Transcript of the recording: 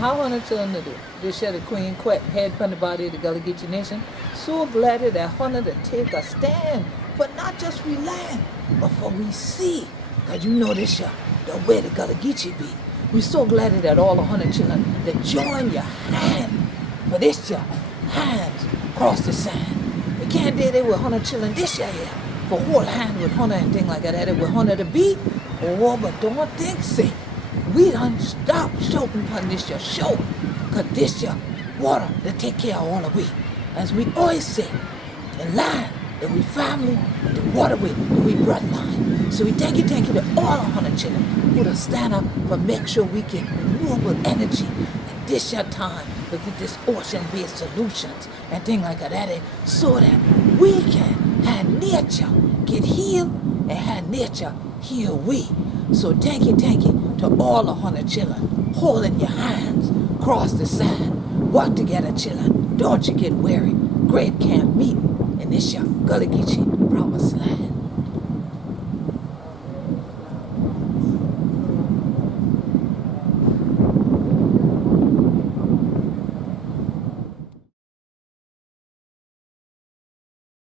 how Hunter children to do? This share the Queen Quet head from the body of the Gullah Geechee Nation. So glad that Hunter to take a stand for not just we land, but for we see. Cause you know this year, the way the Gullah Geechee be. We so glad that all the Hunter children that join your hand for this year, hands across the sand. We can't do that with Hunter children this year, yeah. For whole hand with Hunter and thing like that, with Hunter to be. Oh, but don't think say. We done stop shouting upon this year show. Cause this year, water to take care of all of we. As we always say, the land that we family, and the waterway that we bloodline. So we thank you to all our Hunter children who to stand up for make sure we get renewable energy. And this year time, we get this ocean-based solutions and things like that, so that we can have nature get healed and have nature heal we. So thank you to all the Hunter children holding your hands across the sand. Work together, children. Don't you get weary. Great camp meeting in this young Gullah Geechee promised land.